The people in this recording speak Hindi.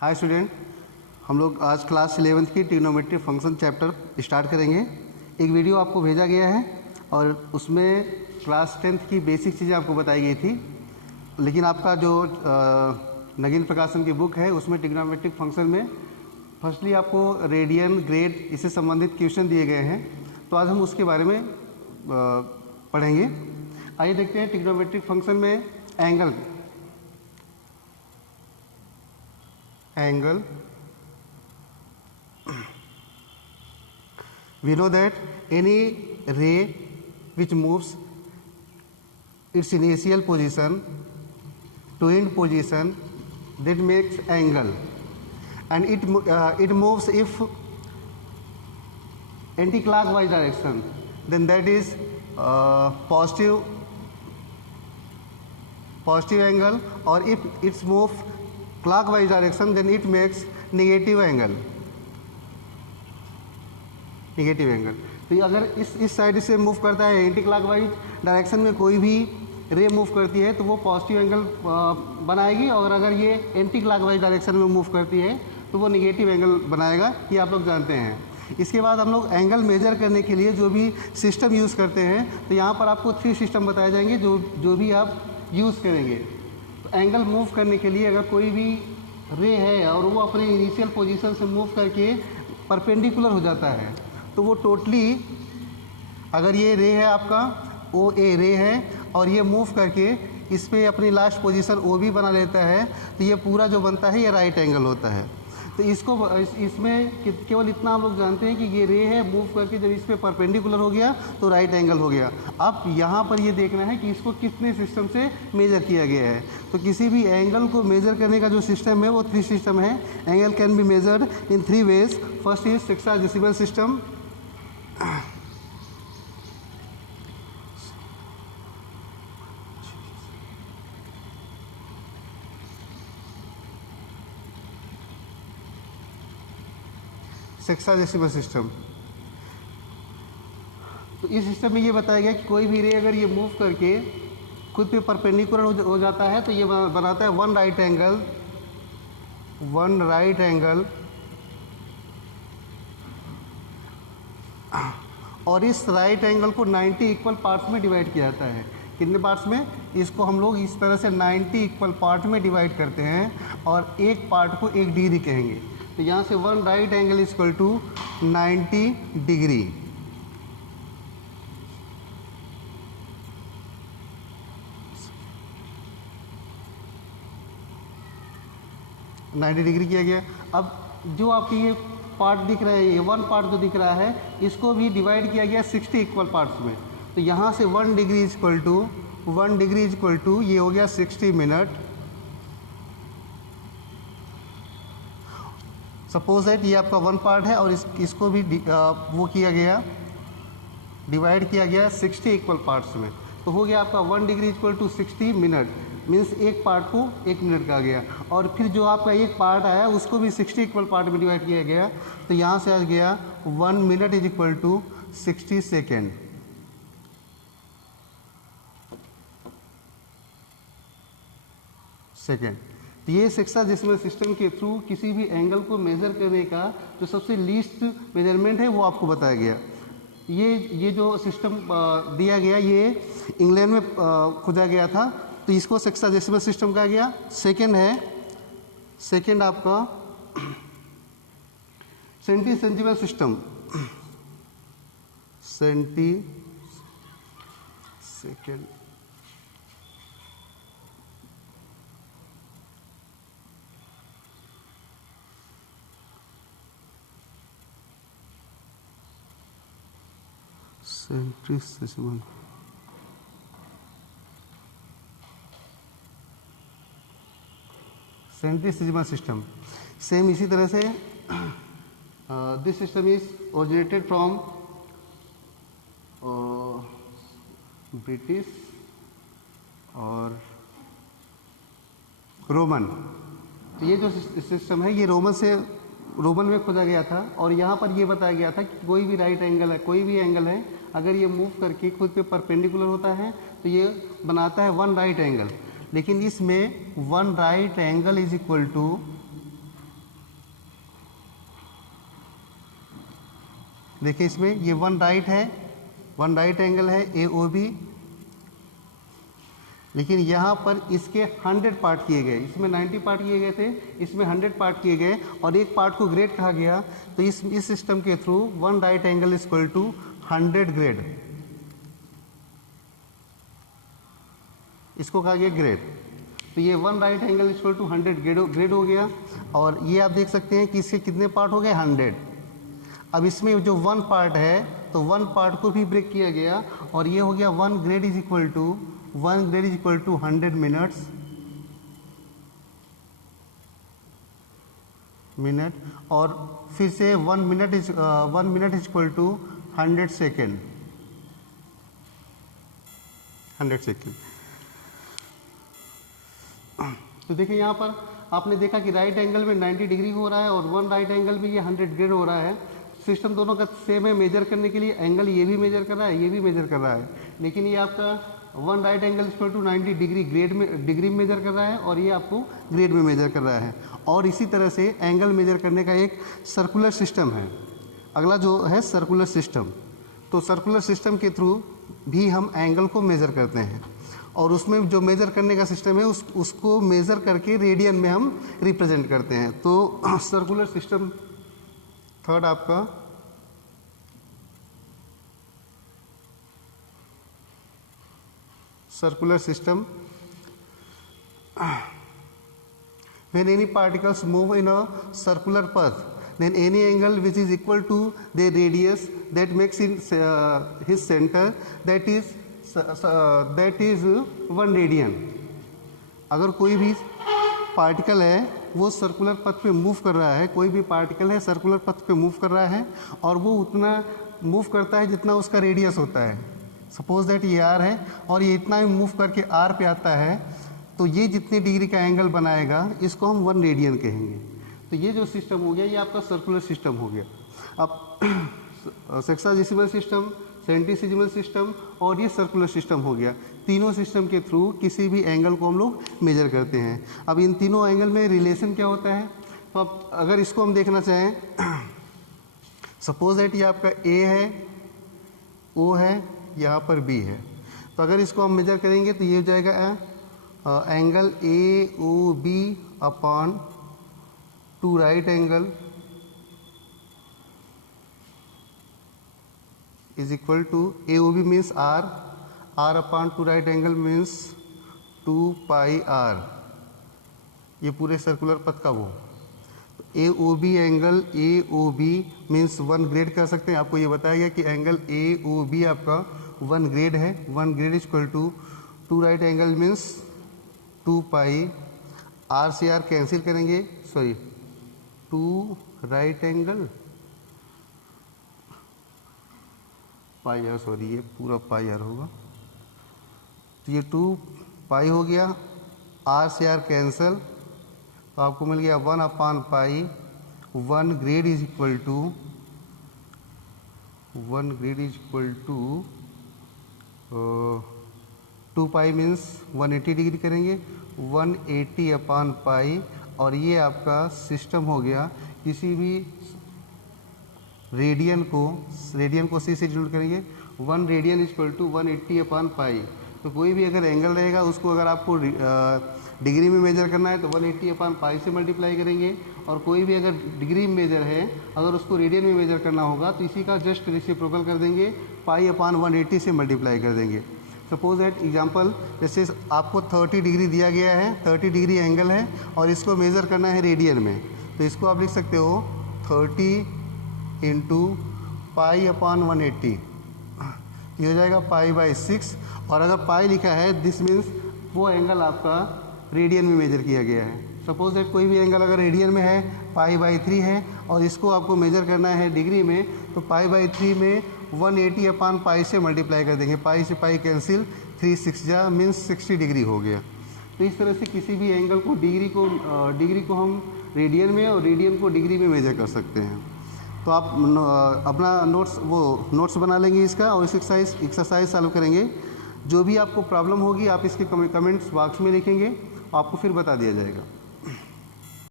हाय स्टूडेंट, हम लोग आज क्लास 11th की ट्रिग्नोमेट्री फंक्शन चैप्टर स्टार्ट करेंगे। एक वीडियो आपको भेजा गया है और उसमें क्लास 10th की बेसिक चीज़ें आपको बताई गई थी, लेकिन आपका जो नगीन प्रकाशन की बुक है उसमें ट्रिग्नोमेट्रिक फंक्शन में फर्स्टली आपको रेडियन, ग्रेड इससे संबंधित क्वेश्चन दिए गए हैं। तो आज हम उसके बारे में पढ़ेंगे। आइए देखते हैं ट्रिग्नोमेट्रिक फंक्शन में angle we know that any ray which moves its initial position to end position, that makes angle, and it moves if anti-clockwise direction, then that is positive angle, or if it's move clockwise direction then it makes negative angle। तो ये अगर इस साइड से मूव करता है एंटी क्लॉकवाइज डायरेक्शन में, कोई भी रे मूव करती है तो वो पॉजिटिव एंगल बनाएगी, और अगर ये एंटी क्लॉकवाइज डायरेक्शन में मूव करती है तो वो नेगेटिव एंगल बनाएगा। ये आप लोग जानते हैं। इसके बाद हम लोग एंगल मेजर करने के लिए जो भी सिस्टम यूज़ करते हैं, तो यहाँ पर आपको 3 सिस्टम बताए जाएंगे जो भी आप यूज़ करेंगे। तो एंगल मूव करने के लिए अगर कोई भी रे है और वो अपने इनिशियल पोजीशन से मूव करके परपेंडिकुलर हो जाता है, तो वो टोटली, अगर ये रे है आपका ओ ए रे है और ये मूव करके इस पे अपनी लास्ट पोजीशन ओ बी बना लेता है, तो ये पूरा जो बनता है ये राइट एंगल होता है। तो इसमें केवल इतना हम लोग जानते हैं कि ये रे है, मूव करके जब इस पे परपेंडिकुलर हो गया तो राइट एंगल हो गया। अब यहाँ पर ये देखना है कि इसको कितने सिस्टम से मेजर किया गया है। तो किसी भी एंगल को मेजर करने का जो सिस्टम है वो 3 सिस्टम है। Angle can be measured in 3 ways. First is sexadecimal system, sexadecimal system. तो इस सिस्टम में ये बताया गया कि कोई भी रे अगर ये मूव करके खुद पे परपेंडिकुलर हो जाता है तो ये बनाता है वन राइट एंगल, और इस राइट एंगल को 90 इक्वल पार्ट्स में डिवाइड किया जाता है। कितने पार्ट्स में? इसको हम लोग इस तरह से 90 इक्वल पार्ट में डिवाइड करते हैं और एक पार्ट को 1 डिग्री कहेंगे। तो यहाँ से one right angle is equal to 90 degree. किया गया। अब जो आपके ये पार्ट दिख रहा है, ये वन पार्ट जो दिख रहा है, इसको भी डिवाइड किया गया 60 इक्वल पार्ट्स में। तो यहाँ से 1 डिग्री इज इक्वल टू ये हो गया 60 मिनट। सपोज दैट ये आपका वन पार्ट है और इसको भी वो किया गया, डिवाइड किया गया 60 इक्वल पार्ट्स में। तो हो गया आपका 1 degree equal to 60 minute, means एक पार्ट को 1 मिनट का आ गया। और फिर जो आपका एक पार्ट आया उसको भी 60 इक्वल पार्ट में डिवाइड किया गया, तो यहाँ से आ गया 1 minute is equal to 60 second. तो ये सेक्साडेसिमल सिस्टम के थ्रू किसी भी एंगल को मेज़र करने का जो सबसे लीस्ट मेजरमेंट है वो आपको बताया गया। ये जो सिस्टम दिया गया ये इंग्लैंड में खोजा गया था, तो इसको सेक्साडेसिमल सिस्टम कहा गया। सेकेंड आपका सेंटीसेंटिमल सिस्टम, सेंटीसिमल सिस्टम। सेम इसी तरह से this system is originated from British और रोमन। तो ये जो सिस्टम है ये रोमन में खोजा गया था, और यहाँ पर ये बताया गया था कि कोई भी राइट एंगल है, कोई भी एंगल है, अगर ये मूव करके खुद पे परपेंडिकुलर होता है तो ये बनाता है वन राइट एंगल। लेकिन इसमें one right angle is equal to देखिए इसमें ये वन राइट है, वन राइट एंगल है AOB, लेकिन यहाँ पर इसके 100 पार्ट किए गए, इसमें 90 पार्ट किए गए थे, इसमें 100 पार्ट किए गए और एक पार्ट को ग्रेड कहा गया। तो इस सिस्टम के through one right angle is equal to 100 grade, इसको कहा गया ग्रेड। तो ये one right angle is equal to 100 grade हो गया। और ये आप देख सकते हैं कि इसके कितने पार्ट हो गए, 100। अब इसमें जो वन पार्ट है तो वन पार्ट को भी ब्रेक किया गया और ये हो गया one grade is equal to 100 minute और फिर से 1 minute is equal to 100 second. तो देखिए यहाँ पर आपने देखा कि राइट एंगल में 90 डिग्री हो रहा है और वन राइट एंगल में ये 100 ग्रेड हो रहा है। सिस्टम दोनों का सेम है, मेजर करने के लिए एंगल ये भी मेजर कर रहा है, ये भी मेजर कर रहा है, लेकिन ये आपका one right angle equal to 90 degree degree में मेजर कर रहा है और ये आपको ग्रेड में मेजर कर रहा है। और इसी तरह से एंगल मेजर करने का एक सर्कुलर सिस्टम है। अगला जो है सर्कुलर सिस्टम, तो सर्कुलर सिस्टम के थ्रू भी हम एंगल को मेजर करते हैं और उसमें जो मेजर करने का सिस्टम है उसको मेजर करके रेडियन में हम रिप्रेजेंट करते हैं। तो सर्कुलर सिस्टम थर्ड आपका circular system. When any particles move in a circular path, then any angle which is equal to their radius that makes his center, that is 1 radian. अगर कोई भी पार्टिकल है वो सर्कुलर पथ पे मूव कर रहा है, कोई भी पार्टिकल है सर्कुलर पथ पे मूव कर रहा है और वो उतना मूव करता है जितना उसका रेडियस होता है। सपोज दैट ये R है और ये इतना मूव करके R पे आता है, तो ये जितने डिग्री का एंगल बनाएगा इसको हम 1 रेडियन कहेंगे। तो ये जो सिस्टम हो गया ये आपका सर्कुलर सिस्टम हो गया। अब सेक्साडेसिमल सिस्टम, सेंटीसिमल सिस्टम और ये सर्कुलर सिस्टम हो गया। तीनों सिस्टम के थ्रू किसी भी एंगल को हम लोग मेजर करते हैं। अब इन तीनों एंगल में रिलेशन क्या होता है, तो अब अगर इसको हम देखना चाहें, सपोज दैट ये आपका A है, O है, यहाँ पर B है, तो अगर इसको हम मेजर करेंगे तो ये हो जाएगा angle AOB upon 2 right angle is equal to AOB means R upon 2 right angle means 2 pi R। ये पूरे सर्कुलर पथ का वो AOB angle AOB means 1 grade कर सकते हैं। आपको ये बताया गया कि एंगल AOB आपका 1 ग्रेड है। 1 grade is equal to 2 right angle means 2 pi R से R कैंसिल करेंगे, sorry 2 right angle pi R, sorry ये पूरा पाई R होगा, तो ये 2 पाई हो गया, R से R कैंसल, तो आपको मिल गया 1 upon pi. 1 grade is equal to 2 pi means 180 degree करेंगे, 180 अपान पाई। और ये आपका सिस्टम हो गया। किसी भी रेडियन को C से डिनोट करेंगे, 1 रेडियन इज इक्वल टू 180 अपान पाई। तो कोई भी अगर एंगल रहेगा उसको अगर आपको डिग्री में मेजर करना है तो 180 अपान पाई से मल्टीप्लाई करेंगे, और कोई भी अगर डिग्री में मेजर है अगर उसको रेडियन में मेजर करना होगा तो इसी का जस्ट रेसिप्रोकल कर देंगे, पाई अपान 180 से मल्टीप्लाई कर देंगे। सपोज दैट एग्जांपल, जैसे आपको 30 डिग्री दिया गया है, 30 डिग्री एंगल है और इसको मेज़र करना है रेडियन में, तो इसको आप लिख सकते हो 30 इंटू पाई अपान 180, ये हो जाएगा पाई बाई 6। और अगर पाई लिखा है दिस मीन्स वो एंगल आपका रेडियन में मेजर किया गया है। सपोज दैट कोई भी एंगल अगर रेडियन में है पाई बाई 3 है और इसको आपको मेजर करना है डिग्री में, तो पाई बाई 3 में 180 अपान पाई से मल्टीप्लाई कर देंगे, पाई से पाई कैंसिल, 3 6 जा मीन्स 60 डिग्री हो गया। तो इस तरह से किसी भी एंगल को डिग्री को हम रेडियन में और रेडियन को डिग्री में मेजर कर सकते हैं। तो आप अपना नोट्स बना लेंगे इसका और इस एक्सरसाइज सॉल्व करेंगे। जो भी आपको प्रॉब्लम होगी आप इसके कमेंट्स बॉक्स में लिखेंगे, आपको फिर बता दिया जाएगा।